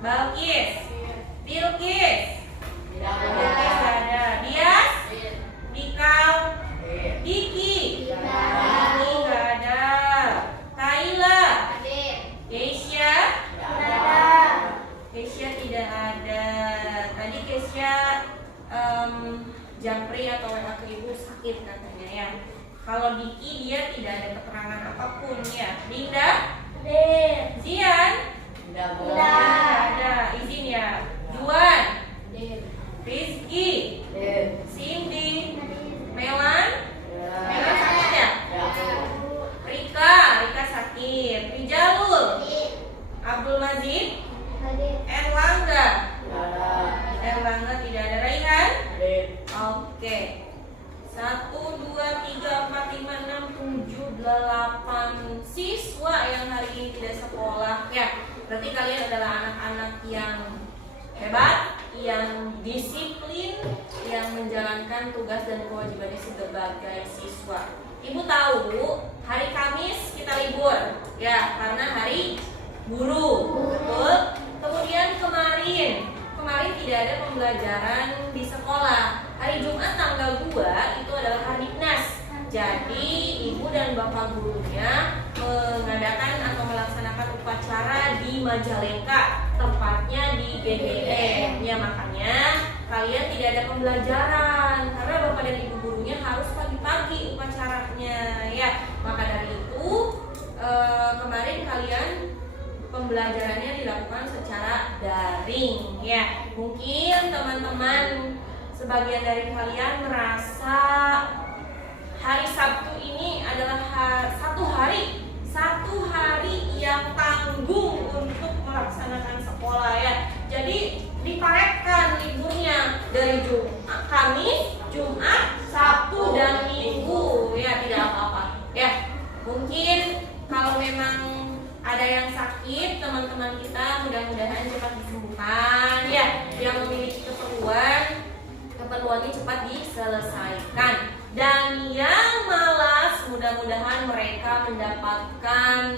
Balkis. Bilkis. Bilkis gak ada. Dias. Dikau. Diki. Diki gak ada. Kaila. Keisha. Keisha tidak ada. Tadi Keisha Japri atau WA ke ibu sakit katanya ya. Kalau Diki dia tidak ada keterangan apapun ya. Dinda? Zian? Tidak ada. Izin ya. Juan? Rizky? Cindy? Melan? Melan sakit ya? Rika sakit. Rijalul? Abdul Majid? Erlangga? Erlangga tidak ada. Raihan? Oke. 1, 2, 3, 4, 5, 6, 7, 8 siswa yang hari ini tidak sekolah ya. Berarti kalian adalah anak-anak yang hebat, yang disiplin, yang menjalankan tugas dan kewajibannya sebagai siswa. Ibu tahu hari Kamis kita libur ya, karena hari guru, betul? Kemudian kemarin tidak ada pembelajaran di sekolah. Hari Jumat tanggal 2 itu adalah hari Nas. Jadi ibu dan bapak gurunya mengadakan atau melaksanakan upacara di Majalengka, tempatnya di GGM. Ya makanya kalian tidak ada pembelajaran karena bapak dan ibu gurunya harus pagi-pagi upacaranya ya. Maka dari itu kemarin kalian pembelajarannya dilakukan secara daring ya. Mungkin teman-teman sebagian dari kalian merasa hari Sabtu ini adalah satu hari yang tanggung untuk melaksanakan sekolah ya. Jadi diparetkan liburnya dari Kamis, Jumat, Sabtu dan Minggu ya, tidak apa-apa ya. Mungkin kalau memang ada yang sakit, teman-teman kita mudah-mudahan cepat disembuhkan ya. Yang memiliki keperluannya cepat diselesaikan. Dan yang malas mudah-mudahan mereka mendapatkan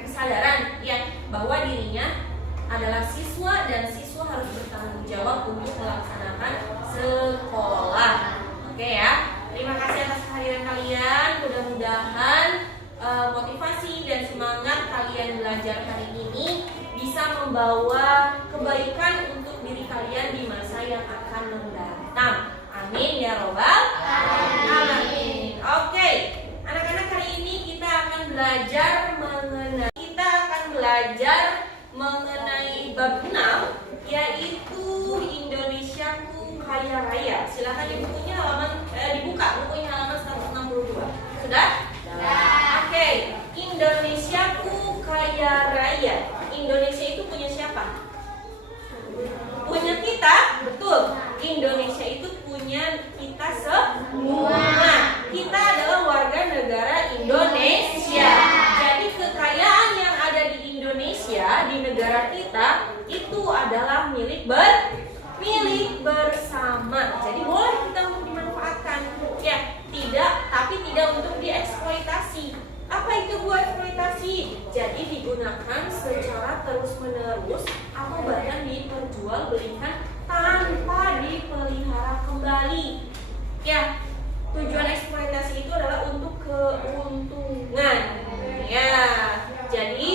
kesadaran ya bahwa dirinya adalah siswa dan siswa harus bertanggung jawab untuk melaksanakan sekolah. Oke ya. Terima kasih atas kehadiran kalian. Mudah-mudahan motivasi dan semangat kalian belajar hari ini bisa membawa kebaikan untuk diri kalian di masa yang akan mendatang. Amin ya robbal alamin. Oke, anak-anak, hari ini kita akan belajar mengenai bab 6, yaitu Indonesiaku Kaya Raya. Silakan dibuka bukunya halaman 162. Sudah? Oke, Indonesiaku Kaya Raya. Indonesia itu punya siapa? Punya kita, betul. Indonesia itu punya kita semua. Kita adalah warga negara Indonesia. Jadi kekayaan yang ada di Indonesia, di negara kita, itu adalah milik bersama. Jadi boleh kita untuk dimanfaatkan. Ya, tapi tidak untuk dieksploitasi. Apa itu eksploitasi? Jadi digunakan secara terus-menerus atau bahkan diperjualbelikan tanpa dipelihara kembali. Ya, tujuan eksploitasi itu adalah untuk keuntungan. Ya, jadi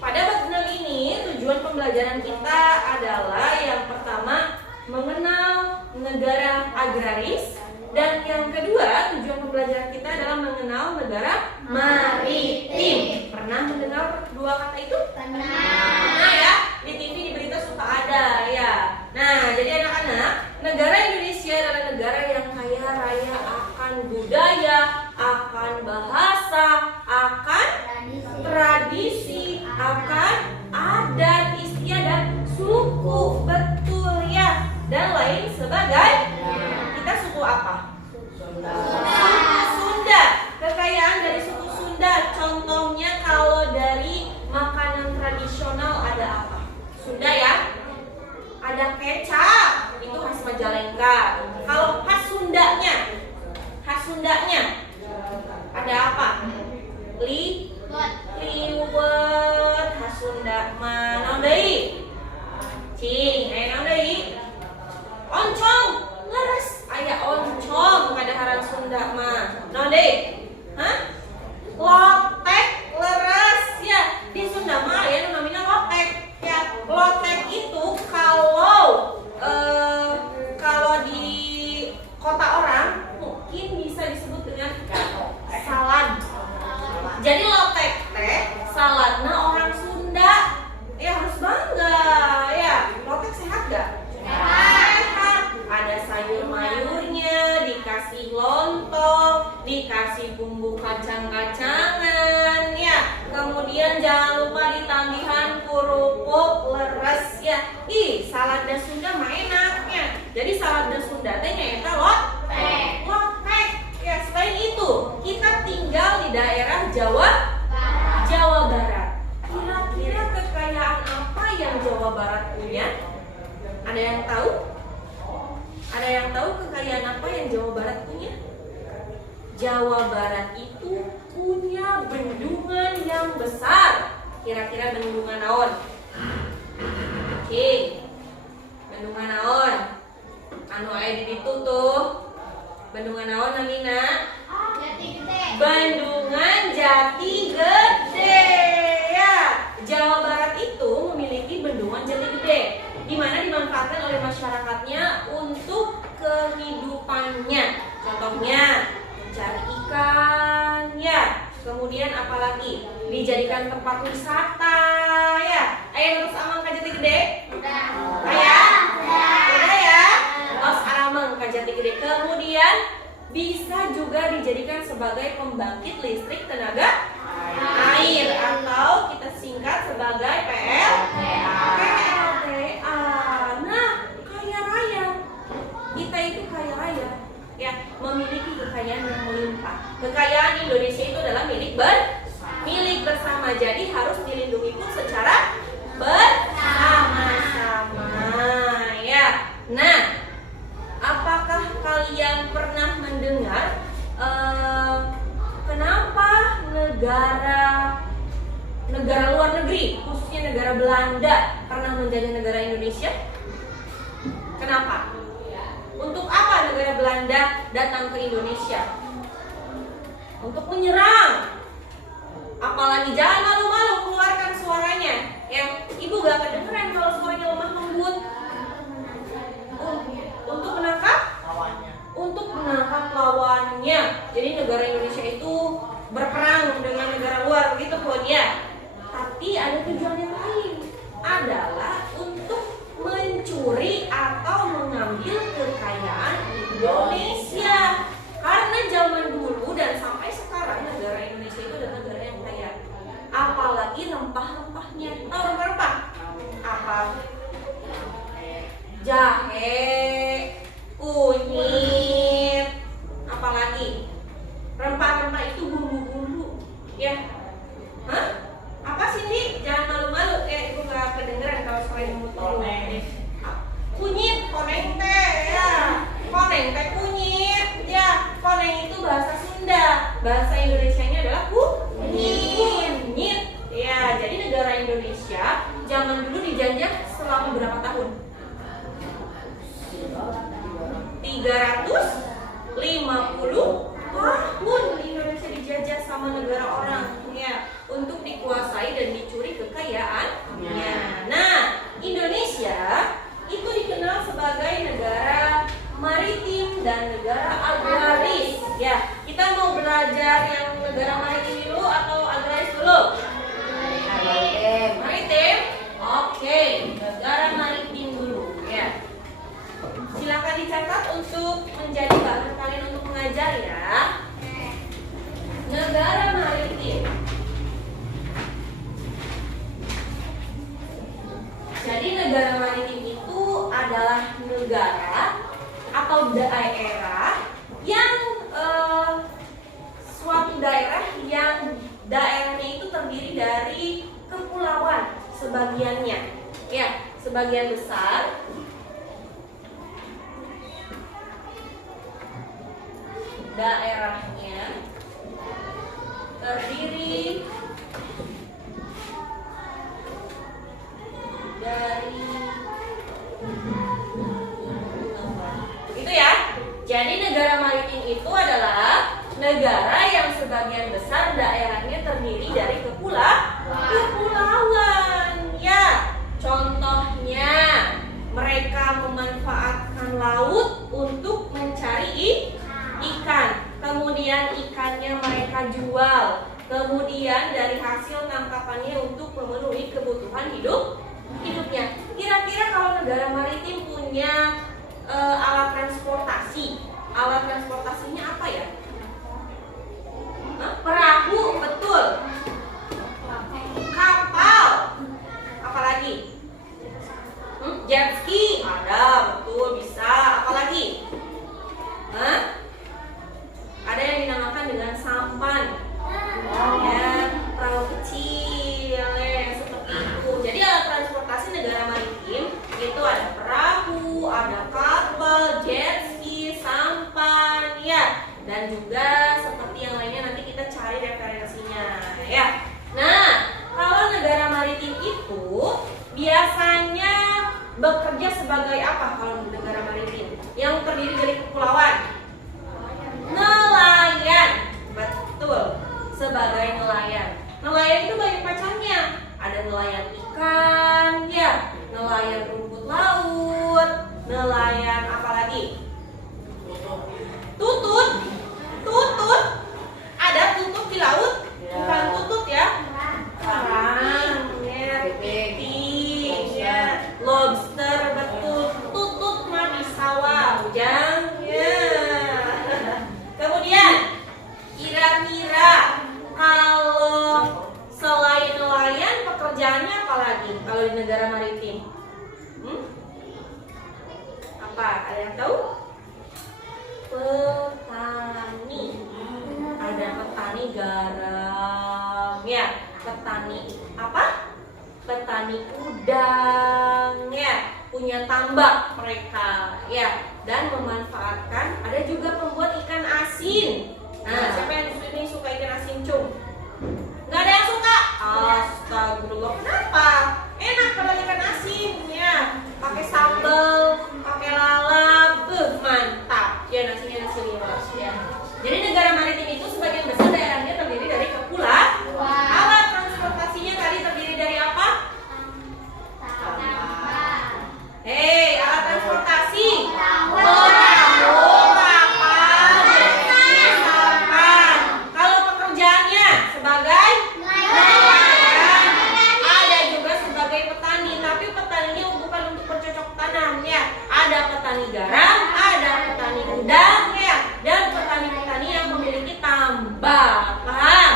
pada bab 6 ini tujuan pembelajaran kita adalah yang pertama mengenal negara agraris. Dan yang kedua, tujuan pembelajaran kita adalah mengenal negara maritim. Pernah mendengar dua kata itu? Pernah ya, di TV, di berita suka ada ya. Nah, jadi anak-anak, negara Indonesia adalah negara yang kaya raya akan budaya, akan bahasa, akan tradisi, akan adat istiadat, suku, betul ya, dan lain sebagainya. Kita suku apa? Suku Sunda. Kekayaan dari suku Sunda, contohnya kalau dari makanan tradisional ada apa? Sunda ya. Ada kecap, itu khas Majalengka. Kalau khas Sundanya ada apa? Liwet, khas Sunda. Mana deui? ih salada Sunda mah enaknya. Jadi salada Sunda teh nyaeta lotek. Ya, selain itu, kita tinggal di daerah Jawa Barat. Kira-kira kekayaan apa yang Jawa Barat punya? Ada yang tahu? Ada yang tahu kekayaan apa yang Jawa Barat punya? Jawa Barat itu punya bendungan yang besar. Kira-kira bendungan naon? Oke. Bendungan naon? Anu aya di ditu tuh. Bendungan naon namina? Jati Gede. Bendungan Jati Gede. Ya, Jawa Barat itu memiliki bendungan Jati Gede, di mana dimanfaatkan oleh masyarakatnya untuk kehidupannya. Contohnya mencari ikan, ya. Kemudian apalagi dijadikan tempat wisata, ya. Ayo terus amang ka Jati Gede. Udah. Udah ya. Los Arameng ka Jati Gede. Kemudian bisa juga dijadikan sebagai pembangkit listrik tenaga air atau kita singkat sebagai PLTA. Nah, kaya raya. Kita itu kaya raya, ya, memiliki kekayaan yang melimpah. Kekayaan Indonesia itu adalah milik bersama. Jadi harus dilindungi pun secara bersama-sama, ya. Nah, apakah kalian pernah mendengar kenapa negara luar negeri, khususnya negara Belanda, pernah menjajah negara Indonesia? Kenapa? Untuk apa negara Belanda datang ke Indonesia? Untuk menyerang. Apalagi jangan malu-malu keluarkan suaranya. Yang ibu gak kedengeran kalau suaranya lemah lembut. Untuk menangkap lawannya. Untuk menangkap lawannya. Jadi negara Indonesia itu berperang dengan negara luar, begitu pun ya. Tapi ada tujuan yang lain, adalah untuk mencuri atau mengambil kekayaan Indonesia. Karena zaman dulu dan sampai sekarang negara Indonesia itu adalah negara yang kaya. Apalagi rempah-rempahnya. Tahu rempah-rempah? Apa? Jahe, kunyit, apalagi? Rempah-rempah itu bumbu-bumbu, ya. Hah? Apa sih nih? Jangan malu-malu. Ibu gak kedengeran kalau suaranya muter. Kunyit, koneng teh, ya. Koneng teh kunyit, ya. Koneng itu bahasa Sunda. Bahasa Indonesianya adalah kunyit. Ya, jadi negara Indonesia zaman dulu dijajah selama berapa tahun? 350 tahun Indonesia dijajah sama negara orang, ya, untuk dikuasai dan dicuri kekayaannya. Nah, Indonesia itu dikenal sebagai negara maritim dan negara agraris. Ya, kita mau belajar yang negara maritim dulu atau agraris dulu? Maritim. Oke, negara maritim dulu, ya. Silakan dicatat untuk menjadi bahan kalian untuk mengajar, ya. Negara maritim. Jadi negara maritim itu adalah negara atau daerah yang suatu daerah yang daerahnya itu terdiri dari kepulauan sebagiannya, ya, sebagian besar. Daerahnya terdiri dari begitu ya. Jadi negara maritim itu adalah negara yang sebagian besar daerahnya terdiri dari kepulauan, ya. Contohnya mereka memanfaatkan laut untuk mencari ikan, kemudian ikannya mereka jual, kemudian dari hasil tangkapannya untuk memenuhi kebutuhan hidupnya. Kira-kira kalau negara maritim punya alat transportasinya apa ya? Perahu, betul. Kapal, apalagi? nelayan rumput laut, nelayan apa lagi? Tutut. Tutut. Ada tutut di laut? Bukan tutut ya. Kerang, ya, kepiting, ya, lobster, betul. Tutut mah di sawah, Ujang. Ya. Kemudian, kira-kira kalau selain nelayan pekerjaannya apa lagi kalau di negara maritim? Apa? Ada yang tahu? Petani. Ada petani garam, ya. Petani apa? Petani udang, ya. Punya tambak mereka, ya. Dan memanfaatkan. Ada juga pembuat ikan asin. Nah, siapa yang di sini suka ikan asin, Cung? Nggak ada yang suka? Astagfirullah. Kenapa? Enak kalau ikan asin, ya. Pakai sambal, pakai lalap, mantap. Ya, nasinya nasi liwet, ya. Jadi negara maritim itu sebagian besar daerahnya terdiri dari kepulauan. Alat transportasinya tadi terdiri dari apa? Hei, alat transportasi. Perahu, kapal, jet, sampan. Kalau pekerjaannya sebagai nelayan, ada juga sebagai petani, tapi petaninya bukan untuk bercocok tanam, ya. Ada petani garam, ada petani udang, ya, dan petani-petani yang memiliki tambak. Paham?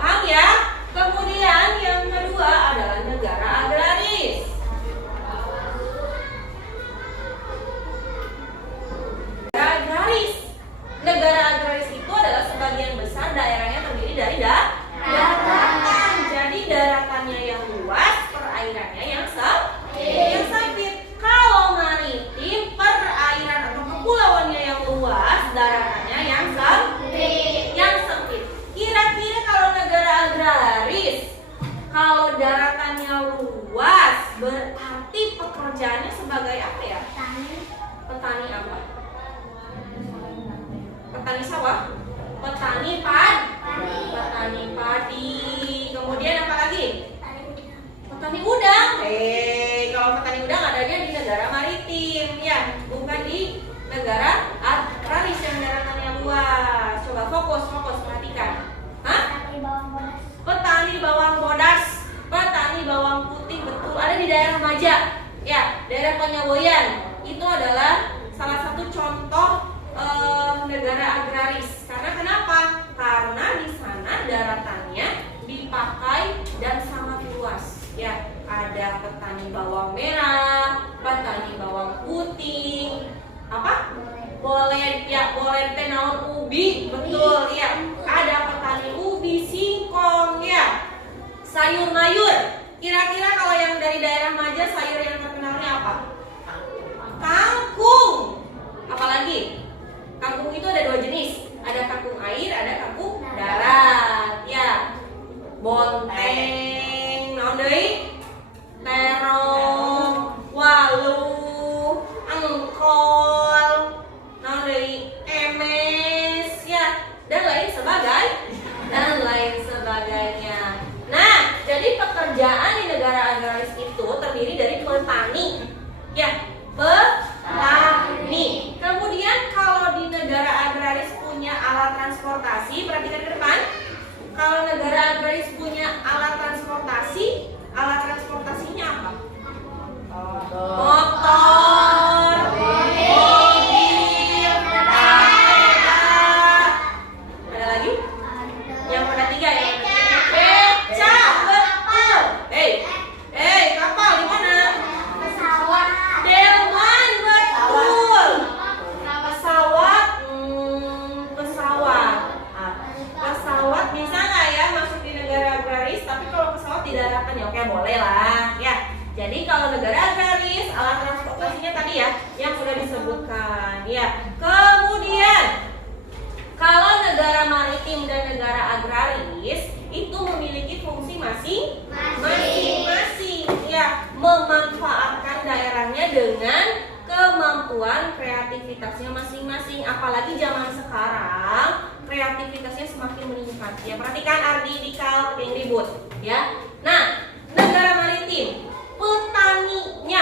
Paham ya? Kemudian yang kedua adalah negara agraris. Negara agraris itu adalah sebagian besar daerahnya terdiri dari daratan. Jadi daratannya yang luas, perairannya yang sempit. Kalau maritim, perairan atau kepulauannya yang luas, daratannya yang sempit. Kira-kira kalau negara agraris, kalau daratannya luas, berarti pekerjaannya sebagai apa ya? Petani apa? Petani sawah, petani padi. Kemudian apa lagi? Petani udang. Kalau petani udang adanya di negara maritim, ya, bukan di negara agraris yang daratannya luas. Coba fokus perhatikan. Petani bawang bodas, petani bawang putih, betul. Ada di daerah Maja, ya, daerah Penyaboyan. Itu adalah salah satu contoh negara agraris. Karena kenapa? Karena di sana daratannya dipakai dan sangat luas. Ya, ada petani bawang merah, petani bawang putih, apa? Boleh teh naon ubi, betul ya. Ada petani ubi, singkong, ya. Sayur mayur. Kira-kira kalau yang dari daerah Maja sayur yang terkenalnya apa? Kangkung. Apalagi? Kangkung itu ada dua jenis, ada kangkung air, ada kangkung darat, ya. Bonteng, naon deui? Terong, waluh, engkol, naon deui? Emes, ya, dan lain sebagainya. Nah, jadi pekerjaan di negara agraris itu terdiri dari petani, ya, petani. Kemudian kalau di negara agraris punya alat transportasi, perhatikan ke depan. Kalau negara agraris punya alat transportasinya apa? Motor, mobil, sepeda. Ada lagi? Yang pada tiga ya? Beca, betul. Kapal di mana? Pesawat. Delman, betul. Pesawat bisa nggak ya masuk di negara agraris? Tapi kalau pesawat di daratan ya oke, boleh lah, ya. Jadi kalau negara agraris alat transportasinya tadi ya yang sudah disebutkan, ya. Kemudian kalau negara maritim dan negara agraris itu memiliki fungsi masing-masing, ya, memanfaatkan daerahnya dengan kemampuan kreativitasnya masing-masing. Apalagi zaman sekarang kreativitasnya semakin meningkat, ya. Perhatikan Ardi, Dikal, yang ribut, ya. Nah, negara maritim petaninya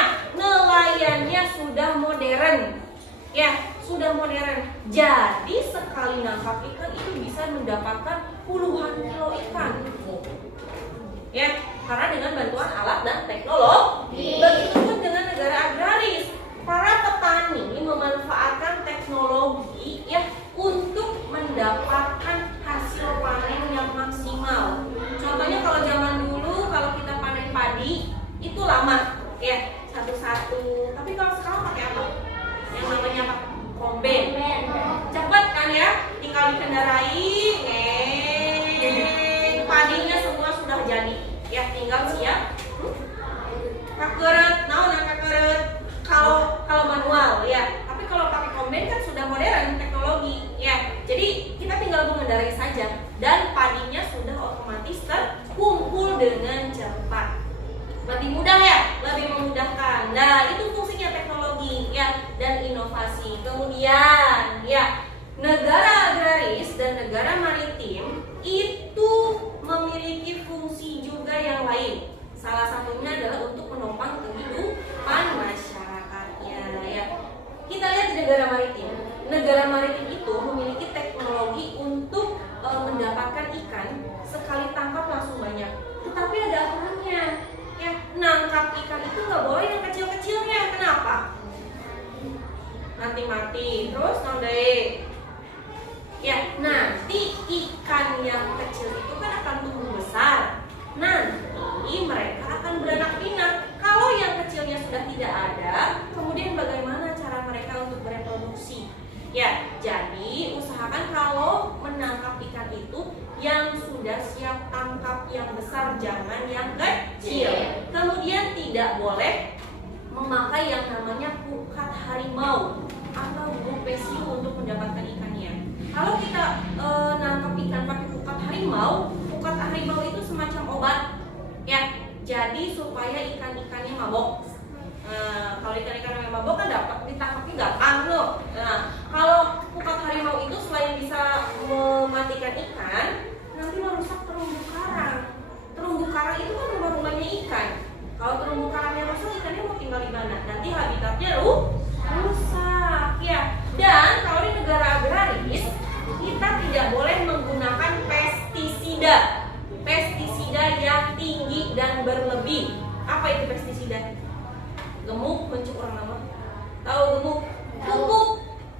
karena dengan bantuan alat dan teknologi. Begitupun dengan negara agraris, para petani memanfaatkan teknologi ya untuk mendapatkan hasil panen yang maksimal. Contohnya kalau zaman dulu kalau kita panen padi itu lama ya, satu-satu. Tapi kalau sekarang pakai apa? Yang namanya apa? Kombain. Cepat kan ya? Tinggal dikendarai, padinya semua sudah jadi. Ya tinggal siap. Kakeret, kakeret. Kalau manual ya. Tapi kalau pakai kombain kan sudah modern teknologi ya. Jadi kita tinggal mengendarai saja dan padinya sudah otomatis terkumpul dengan cepat. Lebih mudah ya, lebih memudahkan. Nah, itu fungsinya teknologi ya dan inovasi. Kemudian ya, negara agraris dan negara maritim itu memiliki fungsi juga yang lain. Salah satunya adalah untuk menopang kehidupan masyarakatnya ya. Kita lihat di negara maritim. Negara maritim itu memiliki teknologi untuk mendapatkan ikan sekali tangkap langsung banyak. Tetapi ada aturannya. Ya, nangkap ikan itu nggak boleh yang kecil-kecilnya. Kenapa? Nanti mati. Terus nandai. Ya, nanti ikan yang kecil itu kan akan tumbuh besar. Nanti mereka akan beranak pinak. Kalau yang kecilnya sudah tidak ada, kemudian bagaimana cara mereka untuk bereproduksi? Ya, jadi usahakan kalau menangkap ikan itu yang sudah siap tangkap yang besar, jangan yang kecil. Kemudian tidak boleh memakai yang namanya pukat harimau atau gupesi untuk mendapatkan ikannya. Kalau kita nangkap ikan pakai pukat harimau itu semacam obat ya. Jadi supaya ikan-ikannya mabok. Kalau ikan-ikan yang mabok kan dapat ditangkapnya gampang loh. Nah, kalau pukat harimau itu selain bisa mematikan ikan, nanti merusak terumbu karang. Terumbu karang itu kan rumah-rumahnya ikan. Kalau terumbu karangnya rusak, ikannya mau tinggal di mana? Nanti habitatnya rusak ya. Dan kalau di negara agraris, kita tidak boleh menggunakan pestisida. Pestisida yang tinggi dan berlebih. Apa itu pestisida? Gemuk, mencuk orang nama. Tahu gemuk? Pupuk.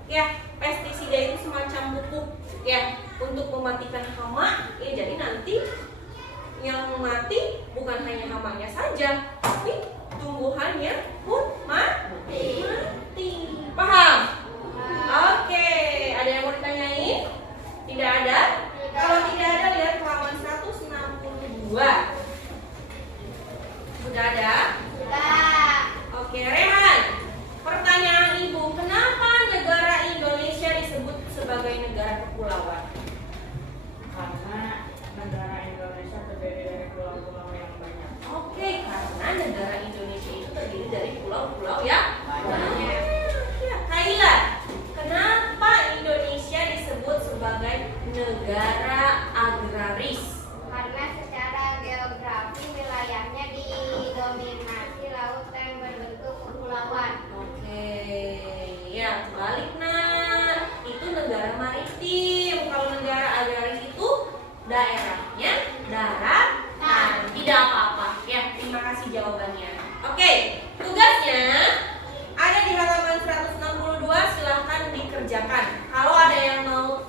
Ya, pestisida itu semacam pupuk ya untuk mematikan hama. Ya, jadi nanti yang mati bukan hanya hamanya saja, tapi tumbuhannya pun mati. Paham? Oke, ada yang mau ditanyain? Tidak ada? Kalau tidak ada, lihat halaman 162. Sudah ada? Sudah. Oke, Rehan. Pertanyaan Ibu, kenapa negara Indonesia disebut sebagai negara kepulauan? Karena negara Indonesia terdiri dari pulau-pulau yang banyak. Oke, karena negara Indonesia itu terdiri dari pulau-pulau ya banyak. Ya, Kaila, kenapa Indonesia disebut sebagai negara agraris? Karena secara geografi wilayahnya didominasi laut yang berbentuk kepulauan. Oke, ya balik nah, itu negara maritim. Kalau negara agraris itu daerahnya daratan. Tidak apa-apa. Ya, terima kasih jawabannya. Oke, tugasnya ada di halaman 162. Silahkan dikerjakan. Kalau ada yang mau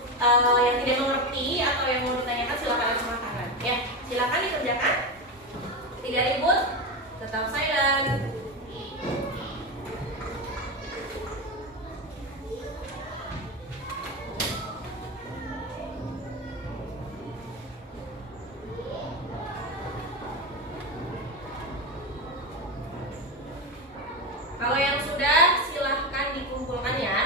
yang tidak mengerti atau yang mau ditanyakan, silahkan angkat tangan. Ya, silahkan dikerjakan. Tidak ribut, tetap silent. Kalau yang sudah, silahkan dikumpulkan ya.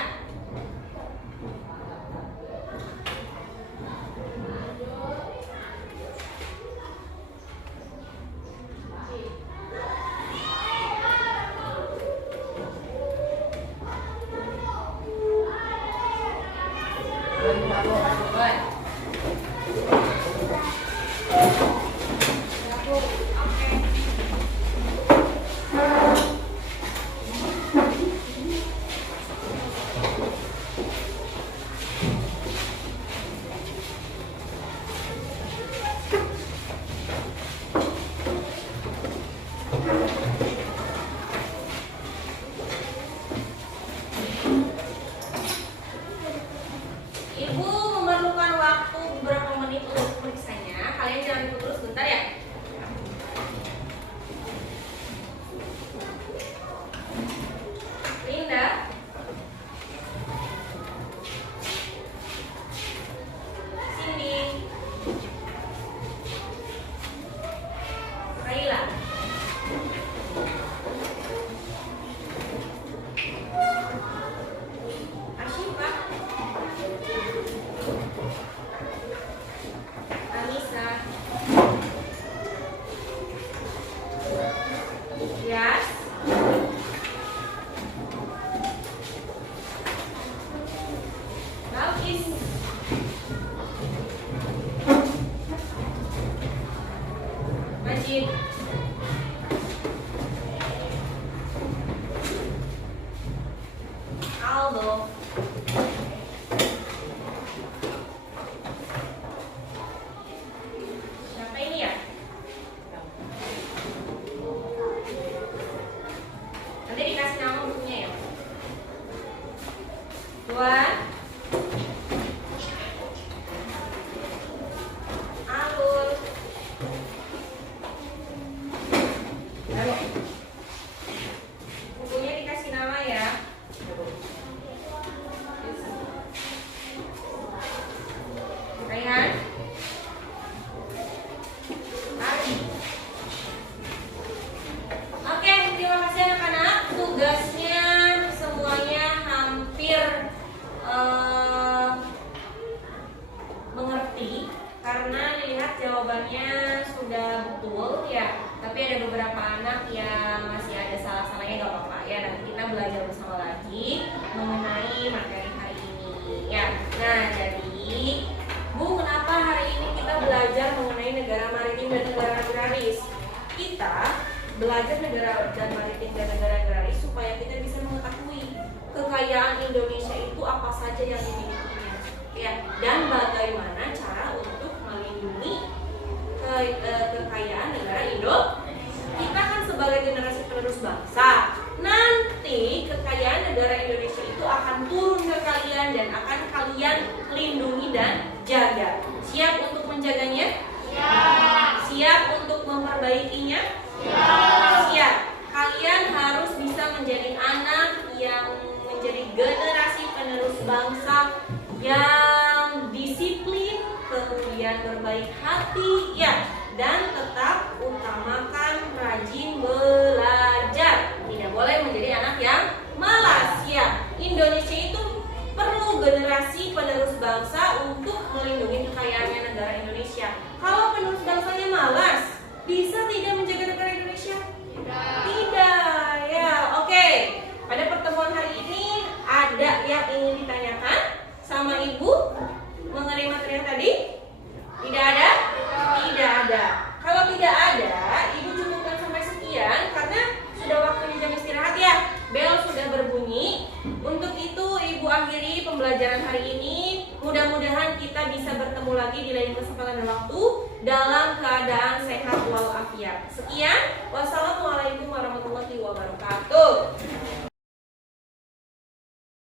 Majid. Aldo. Siapa ini ya? Nanti dikasih nama bukunya ya. Tuan. Alul. Bukunya dikasih nama ya. Raihan. Ari. Oke, terima kasih anak-anak. Tugasnya semuanya hampir mengerti karena lihat jawabannya sudah betul ya. Tapi ada beberapa anak yang masih ada salah-salahnya, gak apa-apa ya. Nanti kita belajar bersama lagi mengenai materi hari ini ya. Nah, jadi Bu, kenapa hari ini kita belajar mengenai negara maritim dan negara agraris? Kita belajar negara dan maritim dan negara agraris supaya kita bisa mengetahui kekayaan Indonesia itu apa saja yang dimilikinya, ya, dan bagaimana cara untuk melindungi kekayaan negara Indo. Kita kan sebagai generasi penerus bangsa, nanti kekayaan negara Indonesia itu akan turun ke kalian dan akan kalian lindungi dan jaga. Siap untuk menjaganya? Siap untuk memperbaikinya? Siap. Kalian harus bisa menjadi anak yang menjadi generasi penerus bangsa yang disiplin, kemudian berbaik hati, ya, dan tetap utamakan rajin belajar. Tidak boleh menjadi anak yang malas, ya. Indonesia itu perlu generasi penerus bangsa untuk melindungi kekayaannya negara Indonesia. Kalau penerus bangsanya malas, bisa tidak menjaga negara Indonesia? Tidak, ya. Oke. Pada pertemuan hari ini ada yang ingin ditanyakan sama Ibu mengenai materi yang tadi? Tidak ada? Tidak ada. Kalau tidak ada, Ibu cukupkan sampai sekian karena sudah waktunya jam istirahat ya. Bel sudah berbunyi. Untuk itu Ibu akhiri pembelajaran hari ini. Mudah-mudahan kita bisa bertemu lagi di lain kesempatan dan waktu dalam keadaan sehat walafiat. Sekian. Wassalamualaikum warahmatullahi wabarakatuh.